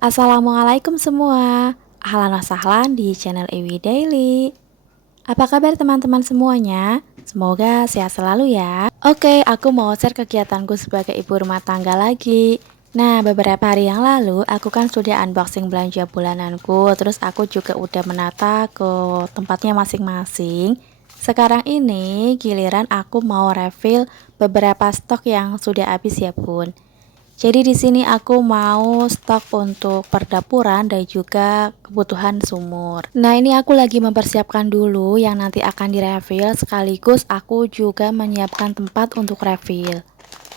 Assalamualaikum semua. Ahlan wa sahlan di channel Iwi Daily. Apa kabar teman-teman semuanya? Semoga sehat selalu ya. Oke, aku mau share kegiatanku sebagai ibu rumah tangga lagi. Nah, beberapa hari yang lalu aku kan sudah unboxing belanja bulananku, terus aku juga udah menata ke tempatnya masing-masing. Sekarang ini giliran aku mau refill beberapa stok yang sudah habis ya, Bun. Jadi di sini aku mau stok untuk perdapuran dan juga kebutuhan sumur. Nah, ini aku lagi mempersiapkan dulu yang nanti akan direfill, sekaligus aku juga menyiapkan tempat untuk refill.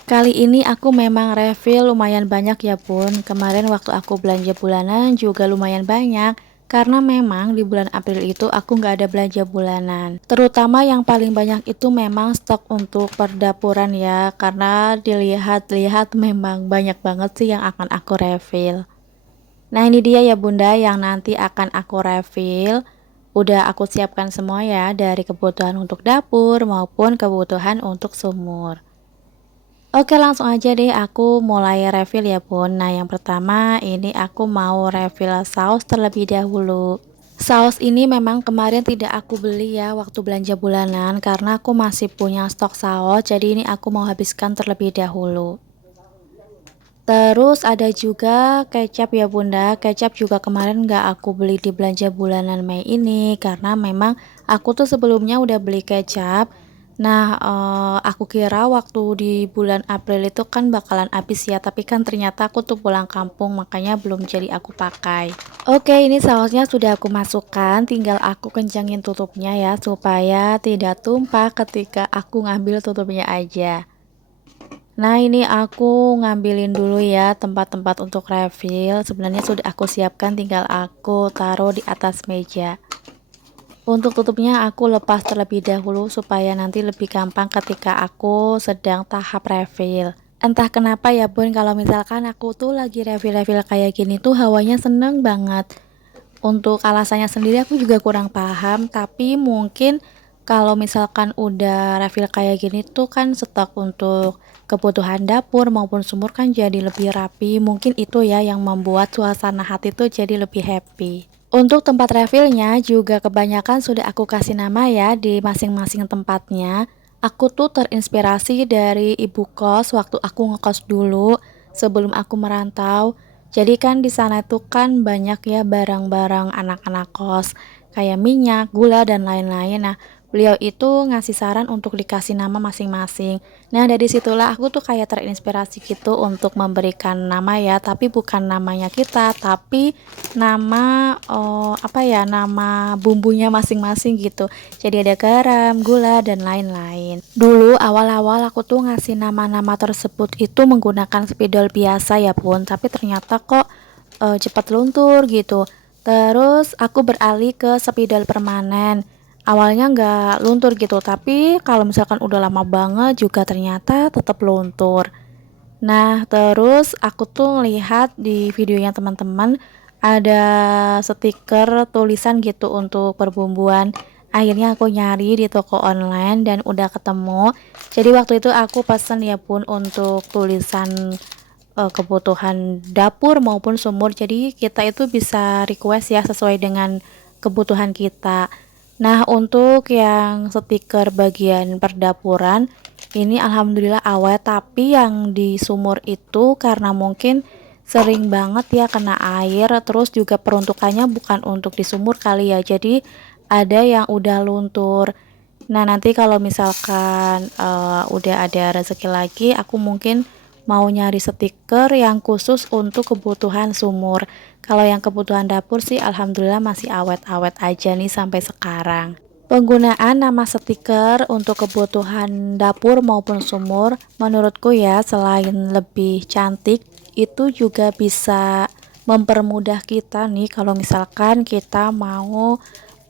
Kali ini aku memang refill lumayan banyak ya Bun. Kemarin waktu aku belanja bulanan juga lumayan banyak. Karena memang di bulan April itu aku nggak ada belanja bulanan. Terutama yang paling banyak itu memang stok untuk perdapuran ya. Karena dilihat-lihat memang banyak banget sih yang akan aku refill. Nah, ini dia ya Bunda yang nanti akan aku refill. Udah aku siapkan semua ya, dari kebutuhan untuk dapur maupun kebutuhan untuk sumur. Oke, langsung aja deh aku mulai refill ya Bun. Nah, yang pertama ini aku mau refill saus terlebih dahulu. Saus ini memang kemarin tidak aku beli ya waktu belanja bulanan, karena aku masih punya stok saus, jadi ini aku mau habiskan terlebih dahulu. Terus ada juga kecap ya Bunda. Kecap juga kemarin nggak aku beli di belanja bulanan Mei ini, karena memang aku tuh sebelumnya udah beli kecap. Nah, aku kira waktu di bulan April itu kan bakalan habis ya, tapi kan ternyata aku tuh pulang kampung, makanya belum jadi aku pakai. Oke, ini sausnya sudah aku masukkan, tinggal aku kencangin tutupnya ya, supaya tidak tumpah ketika aku ngambil tutupnya aja. Nah, ini aku ngambilin dulu ya tempat-tempat untuk refill. Sebenarnya sudah aku siapkan, tinggal aku taruh di atas meja. Untuk tutupnya aku lepas terlebih dahulu supaya nanti lebih gampang ketika aku sedang tahap refill. Entah kenapa ya Bun, kalau misalkan aku tuh lagi refill-refill kayak gini tuh hawanya seneng banget. Untuk alasannya sendiri aku juga kurang paham, tapi mungkin kalau misalkan udah refill kayak gini tuh kan stok untuk kebutuhan dapur maupun sumur kan jadi lebih rapi. Mungkin itu ya yang membuat suasana hati tuh jadi lebih happy. Untuk tempat refillnya juga kebanyakan sudah aku kasih nama ya di masing-masing tempatnya. Aku tuh terinspirasi dari ibu kos waktu aku ngekos dulu sebelum aku merantau. Jadi kan di sana tuh kan banyak ya barang-barang anak-anak kos kayak minyak, gula dan lain-lain. Nah, beliau itu ngasih saran untuk dikasih nama masing-masing. Nah, dari situlah aku tuh kayak terinspirasi gitu untuk memberikan nama ya, tapi bukan namanya kita, tapi nama apa ya, nama bumbunya masing-masing gitu. Jadi ada garam, gula dan lain-lain. Dulu awal-awal aku tuh ngasih nama-nama tersebut itu menggunakan spidol biasa ya Bun, tapi ternyata kok cepat luntur gitu. Terus aku beralih ke spidol permanen. Awalnya nggak luntur gitu, tapi kalau misalkan udah lama banget juga ternyata tetap luntur. Nah, terus aku tuh ngelihat di videonya teman-teman ada stiker tulisan gitu untuk perbumbuan. Akhirnya aku nyari di toko online dan udah ketemu. Jadi waktu itu aku pesen ya Pun untuk tulisan kebutuhan dapur maupun sumur. Jadi kita itu bisa request ya sesuai dengan kebutuhan kita. Nah, untuk yang stiker bagian perdapuran ini alhamdulillah awet, tapi yang di sumur itu karena mungkin sering banget ya kena air, terus juga peruntukannya bukan untuk di sumur kali ya. Jadi ada yang udah luntur. Nah, nanti kalau misalkan udah ada rezeki lagi, aku mungkin mau nyari stiker yang khusus untuk kebutuhan sumur. Kalau yang kebutuhan dapur sih alhamdulillah masih awet-awet aja nih sampai sekarang. Penggunaan nama stiker untuk kebutuhan dapur maupun sumur menurutku ya selain lebih cantik, itu juga bisa mempermudah kita nih kalau misalkan kita mau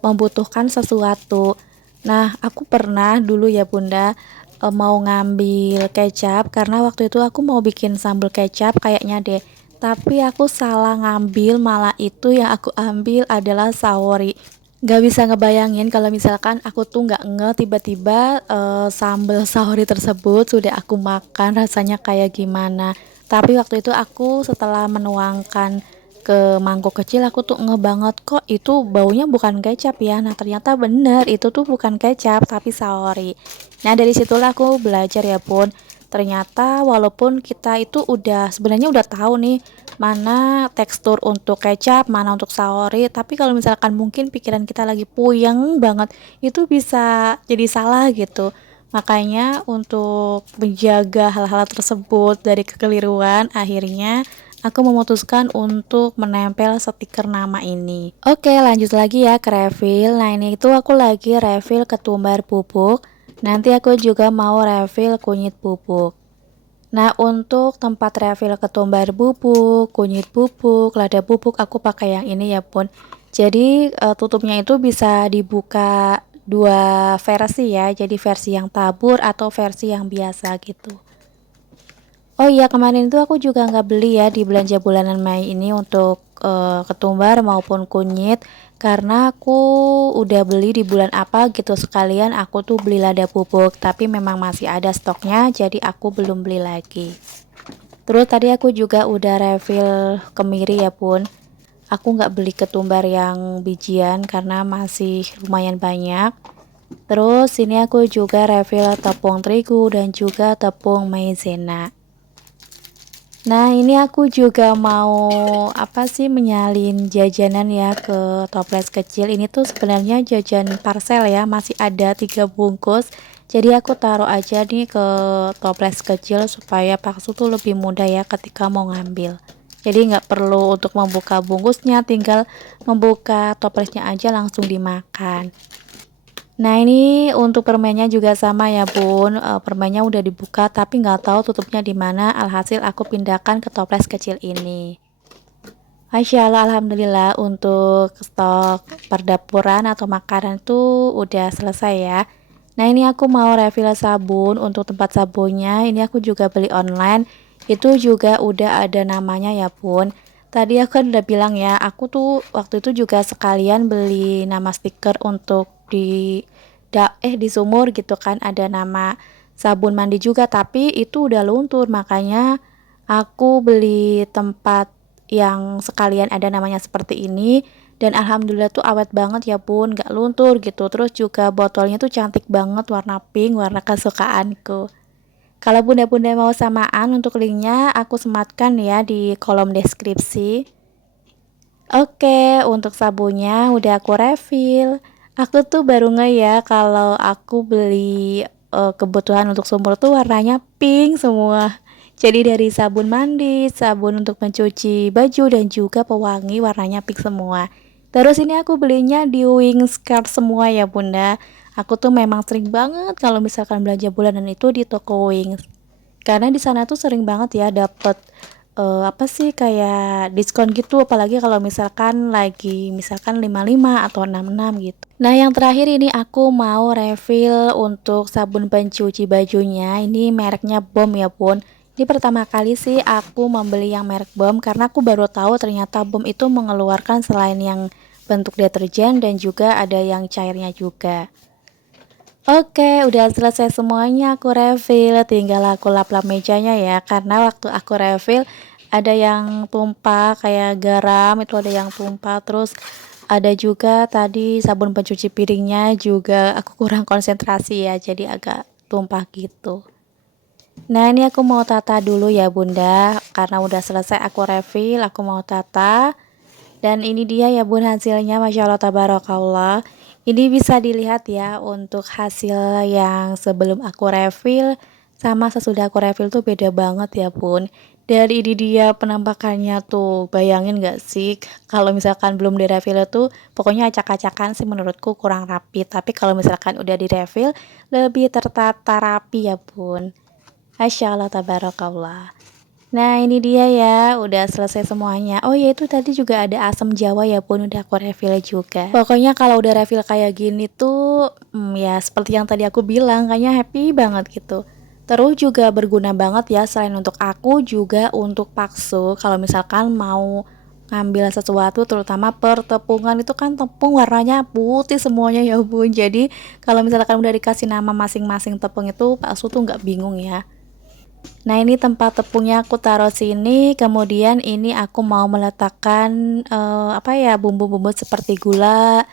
membutuhkan sesuatu. Nah, aku pernah dulu ya Bunda mau ngambil kecap karena waktu itu aku mau bikin sambal kecap kayaknya deh. Tapi aku salah ngambil, malah itu yang aku ambil adalah saori. Gak bisa ngebayangin kalau misalkan aku tuh nggak tiba-tiba sambal saori tersebut sudah aku makan rasanya kayak gimana. Tapi waktu itu aku setelah menuangkan ke mangkok kecil, aku tuh ngeh banget kok itu baunya bukan kecap ya. Nah ternyata bener itu tuh bukan kecap tapi saori. Nah dari situlah aku belajar ya pun, ternyata walaupun kita itu sebenarnya udah tahu nih mana tekstur untuk kecap, mana untuk saori, tapi kalau misalkan mungkin pikiran kita lagi puyeng banget, itu bisa jadi salah gitu. Makanya untuk menjaga hal-hal tersebut dari kekeliruan, akhirnya aku memutuskan untuk menempel stiker nama ini. Oke, lanjut lagi ya ke refill. Nah, ini itu aku lagi refill ketumbar bubuk. Nanti aku juga mau refill kunyit bubuk. Nah, untuk tempat refill ketumbar bubuk, kunyit bubuk, lada bubuk, aku pakai yang ini ya pun. Jadi tutupnya itu bisa dibuka dua versi ya. Jadi versi yang tabur atau versi yang biasa gitu. Oh iya, kemarin itu aku juga nggak beli ya di belanja bulanan Mei ini untuk ketumbar maupun kunyit, karena aku udah beli di bulan apa gitu, sekalian aku tuh beli lada bubuk tapi memang masih ada stoknya, jadi aku belum beli lagi. Terus tadi aku juga udah refill kemiri ya pun, aku nggak beli ketumbar yang bijian karena masih lumayan banyak. Terus ini aku juga refill tepung terigu dan juga tepung maizena. Nah, ini aku juga mau apa sih, menyalin jajanan ya ke toples kecil. Ini tuh sebenarnya jajan parcel ya, masih ada 3 bungkus. Jadi aku taruh aja nih ke toples kecil supaya paksu tuh lebih mudah ya ketika mau ngambil. Jadi nggak perlu untuk membuka bungkusnya, tinggal membuka toplesnya aja langsung dimakan. Nah, ini untuk permennya juga sama ya bun, permennya udah dibuka tapi nggak tahu tutupnya di mana, alhasil aku pindahkan ke toples kecil ini. Masya Allah, alhamdulillah untuk stok perdapuran atau makanan tuh udah selesai ya. Nah, ini aku mau refill sabun. Untuk tempat sabunnya ini aku juga beli online, itu juga udah ada namanya ya bun. Tadi aku kan udah bilang ya, aku tuh waktu itu juga sekalian beli nama stiker untuk di sumur gitu kan, ada nama sabun mandi juga tapi itu udah luntur, makanya aku beli tempat yang sekalian ada namanya seperti ini. Dan alhamdulillah tuh awet banget ya pun, gak luntur gitu. Terus juga botolnya tuh cantik banget, warna pink, warna kesukaanku. Kalau bunda-bunda mau samaan untuk linknya aku sematkan ya di kolom deskripsi. Oke, untuk sabunnya udah aku refill. Aku tuh baru nge ya kalau aku beli kebutuhan untuk sumur tuh warnanya pink semua. Jadi dari sabun mandi, sabun untuk mencuci baju dan juga pewangi warnanya pink semua. Terus ini aku belinya di Wingscart semua ya bunda. Aku tuh memang sering banget kalau misalkan belanja bulanan itu di toko Wings. Karena di sana tuh sering banget ya dapet apa sih, kayak diskon gitu, apalagi kalau misalkan lagi misalkan 55 atau 66 gitu. Nah, yang terakhir ini aku mau refill untuk sabun pencuci bajunya. Ini mereknya BOM ya, Bun. Ini pertama kali sih aku membeli yang merek BOM karena aku baru tahu ternyata BOM itu mengeluarkan selain yang bentuk deterjen dan juga ada yang cairnya juga. Oke, udah selesai semuanya aku refill, tinggal aku lap-lap mejanya ya, karena waktu aku refill ada yang tumpah kayak garam, itu ada yang tumpah, terus ada juga tadi sabun pencuci piringnya juga aku kurang konsentrasi ya, jadi agak tumpah gitu. Nah, ini aku mau tata dulu ya bunda, karena udah selesai aku refill, aku mau tata. Dan ini dia ya bun hasilnya, Masya Allah tabarakallah. Ini bisa dilihat ya untuk hasil yang sebelum aku refill sama sesudah aku refill tuh beda banget ya bun. Dari ini dia penampakannya tuh, bayangin gak sih kalau misalkan belum di refill tuh pokoknya acak-acakan sih, menurutku kurang rapi. Tapi kalau misalkan udah di refill lebih tertata rapi ya bun. Masya Allah tabarakallah. Nah, ini dia ya, udah selesai semuanya. Oh ya, itu tadi juga ada asam jawa ya pun udah aku refill juga. Pokoknya kalau udah refill kayak gini tuh ya seperti yang tadi aku bilang, kayaknya happy banget gitu. Terus juga berguna banget ya, selain untuk aku juga untuk Paksu. Kalau misalkan mau ngambil sesuatu terutama pertepungan, itu kan tepung warnanya putih semuanya ya bun. Jadi kalau misalkan udah dikasih nama masing-masing tepung itu Paksu tuh nggak bingung ya. Nah, ini tempat tepungnya aku taruh sini, kemudian ini aku mau meletakkan apa ya, bumbu-bumbu seperti gula,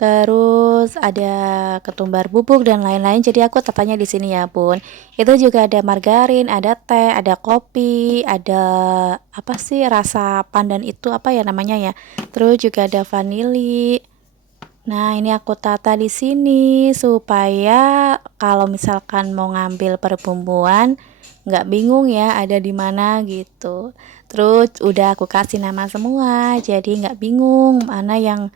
terus ada ketumbar bubuk dan lain-lain. Jadi aku taruhnya di sini ya, Bun. Itu juga ada margarin, ada teh, ada kopi, ada apa sih rasa pandan itu apa ya namanya ya. Terus juga ada vanili. Nah, ini aku tata di sini supaya kalau misalkan mau ngambil perbumbuan nggak bingung ya ada di mana gitu. Terus udah aku kasih nama semua, jadi nggak bingung mana yang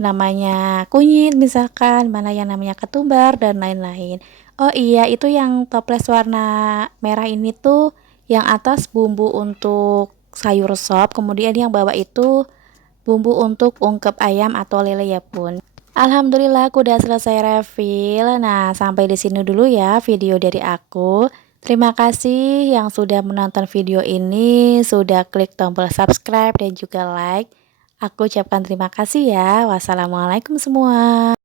namanya kunyit misalkan, mana yang namanya ketumbar dan lain-lain. Oh iya, itu yang toples warna merah ini tuh yang atas bumbu untuk sayur sop, kemudian yang bawah itu bumbu untuk ungkep ayam atau lele ya Bun. Alhamdulillah aku udah selesai refill. Nah, sampai di sini dulu ya video dari aku. Terima kasih yang sudah menonton video ini, sudah klik tombol subscribe dan juga like. Aku ucapkan terima kasih ya. Wassalamualaikum semua.